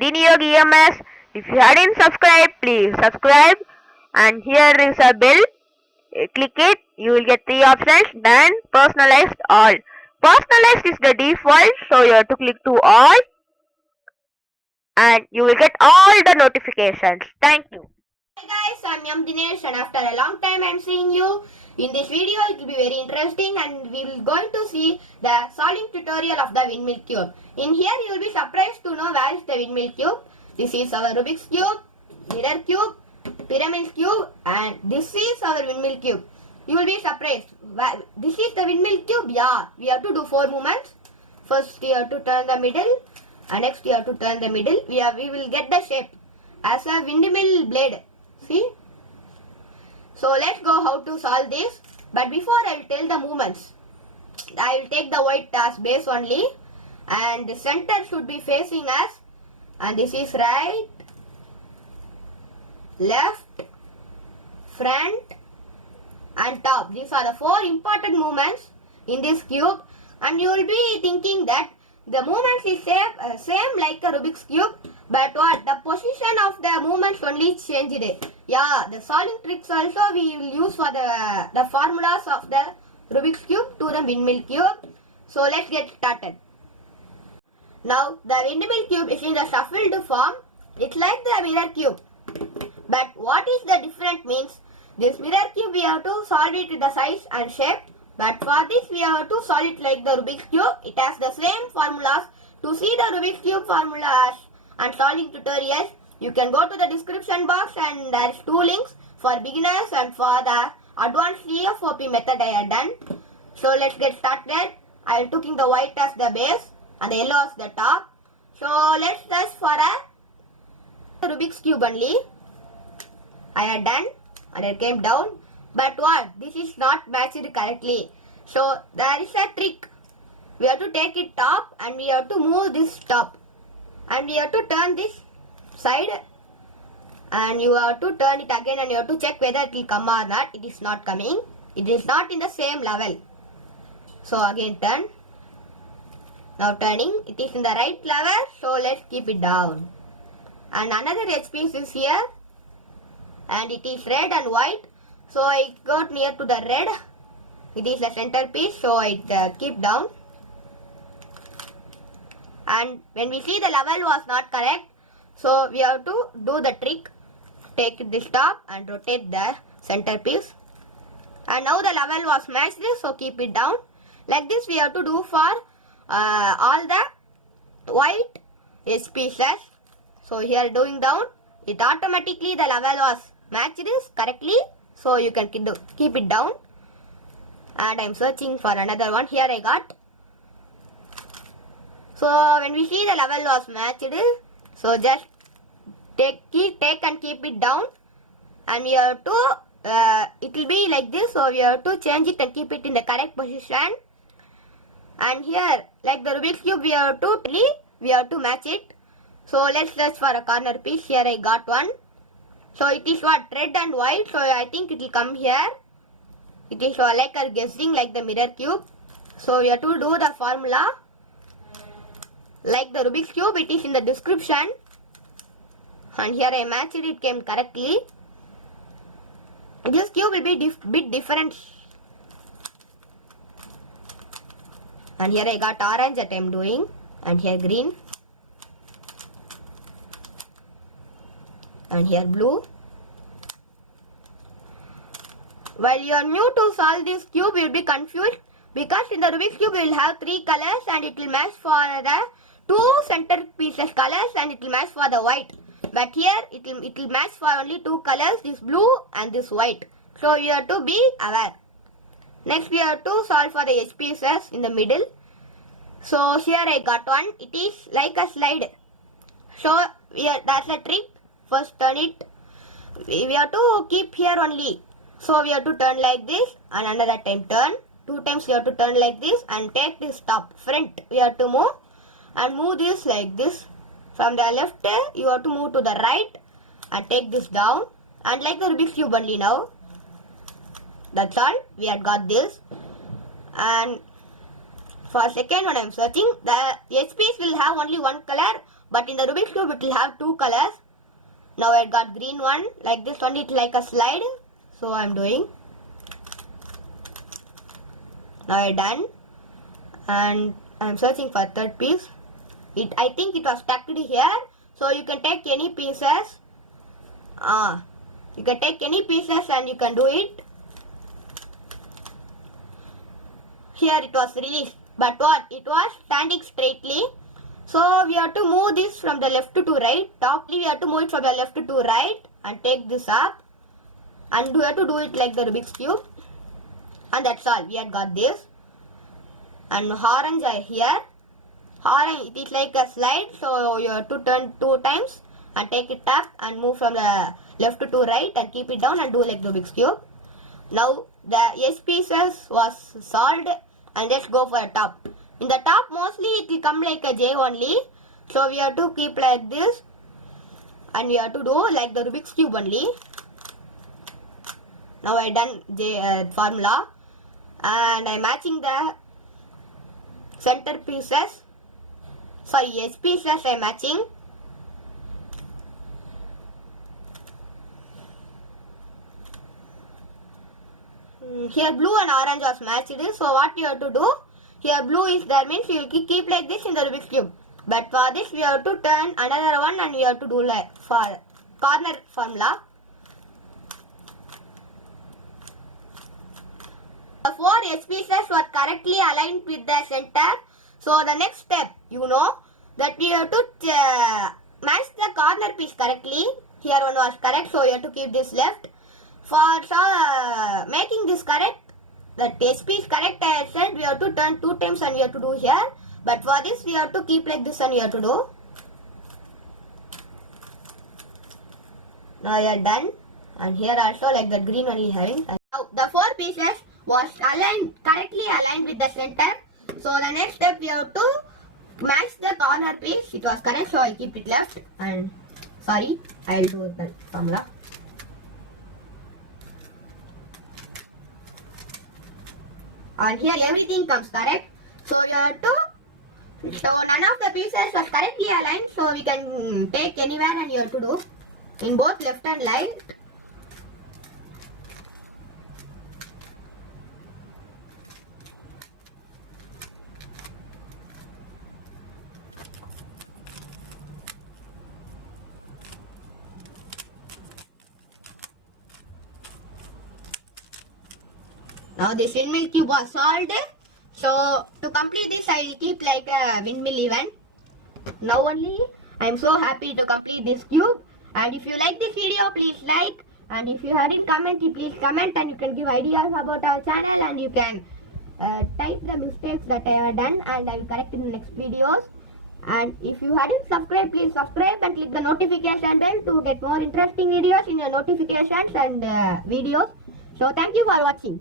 Dini Yogi EMS. If you hadn't subscribed, please subscribe. And here is a bell. Click it. You will get 3 options. Then personalized all. Personalized is the default, so you have to click to all, and you will get all the notifications. Thank you. Hi guys, I'm Yam Dinesh, and after a long time I'm seeing you. In this video it will be very interesting, and we will going to see the solving tutorial of the windmill cube. In here you will be surprised to know where is the windmill cube. This is our Rubik's cube, mirror cube, pyramid cube, and this is our windmill cube. You will be surprised. This is the windmill cube? Yeah, we have to do 4 movements. First you have to turn the middle, and next you have to turn the middle. We will get the shape as a windmill blade. See? So let's go how to solve this. But before I will tell the movements. I will take the white as base only, and the center should be facing us, and this is right, left, front and top. These are the 4 important movements in this cube, and you will be thinking that the movements is same like a Rubik's cube, but what? The position of the movements only changed it. Yeah, the solving tricks also we will use for the formulas of the Rubik's cube to the windmill cube. So let's get started. Now the windmill cube is in the shuffled form. It's like the mirror cube. But what is the difference means? This mirror cube we have to solve it in the size and shape. But for this we have to solve it like the Rubik's cube. It has the same formulas. To see the Rubik's cube formulas and solving tutorials, you can go to the description box, and there is 2 links for beginners and for the advanced CFOP method I have done. So let's get started. I am taking the white as the base and the yellow as the top. So let's search for a Rubik's cube only. I have done and I came down. But what? This is not matched correctly. So there is a trick. We have to take it top, and we have to move this top. And we have to turn this side, and you have to turn it again, and you have to check whether it will come or not. It is not coming. It is not in the same level. So again turn. Now turning. It is in the right level. So let's keep it down. And another edge piece is here. And it is red and white. So I got near to the red. It is the center piece. So I keep down. And when we see the level was not correct, so we have to do the trick. Take this top and rotate the center piece. And now the level was matched, so keep it down. Like this we have to do for all the white edge pieces. So here doing down, it automatically the level was matched correctly. So you can keep it down. And I am searching for another one. Here I got. So when we see the level was matched, so just take and keep it down, and we have to it will be like this. So we have to change it and keep it in the correct position. And here, like the Rubik's cube, we have to match it. So let's search for a corner piece. Here I got one. So it is what? Red and white. So I think it will come here. It is like a guessing like the mirror cube. So we have to do the formula. Like the Rubik's cube, it is in the description. And here I matched it, it came correctly. This cube will be bit different. And here I got orange that I am doing. And here green. And here blue. While you are new to solve this cube, you will be confused. Because in the Rubik's cube, we will have 3 colors, and it will match for the 2 center pieces colors, and it will match for the white. But here it will match for only 2 colors, this blue and this white. So you have to be aware. Next we have to solve for the edge pieces in the middle. So here I got one. It is like a slide. So that's a trick. First turn it. We have to keep here only. So we have to turn like this, and another time turn. 2 times you have to turn like this, and take this top front. We have to move. And move this like this. From the left, you have to move to the right and take this down. And like the Rubik's cube only now. That's all. We had got this. And for second one I am searching. The edge piece will have only 1 color. but in the Rubik's Cube it will have two colors. Now I got green one, like this one, it's like a slide. So I'm doing. Now I done. And I'm searching for third piece. I think it was stuck here. So you can take any pieces. You can take any pieces and you can do it. Here it was released. But what? It was standing straightly. So we have to move this from the left to right. Toply we have to move it from the left to right and take this up. And we have to do it like the Rubik's Cube. And that's all. We have got this. And orange are here. Orange, it is like a slide. So you have to turn 2 times and take it up and move from the left to right and keep it down and do like the Rubik's Cube. Now the S pieces was solved and let's go for a top. In the top mostly it will come like a J only. So we have to keep like this and we have to do like the Rubik's Cube only. Now I done J formula and I'm matching the center pieces. Sorry, S pieces I'm matching. Here blue and orange was matched. So what you have to do? Here blue is there means you will keep like this in the Rubik's Cube. But for this we have to turn another one and we have to do like for corner formula. The 4 S pieces were correctly aligned with the center. So the next step, you know, that we have to match the corner piece correctly. Here one was correct, so you have to keep this left. For making this correct, the S piece correct I said we have to turn 2 times and we have to do here. But for this we have to keep like this and we have to do. Now you are done. And here also like the green only having. Now the 4 pieces was correctly aligned with the center. So the next step we have to match the corner piece. It was correct, so I'll keep it left. And sorry, I'll do the formula. And here everything comes correct. So you have to. So none of the pieces was correctly aligned. So we can take anywhere and you have to do in both left and right. Now this windmill cube was solved. So to complete this I will keep like a windmill event. Now only I am so happy to complete this cube. And if you like this video, please like. And if you hadn't commented, please comment. And you can give ideas about our channel. And you can type the mistakes that I have done. And I will correct in the next videos. And if you hadn't subscribed, please subscribe and click the notification bell to get more interesting videos in your notifications and videos. So thank you for watching.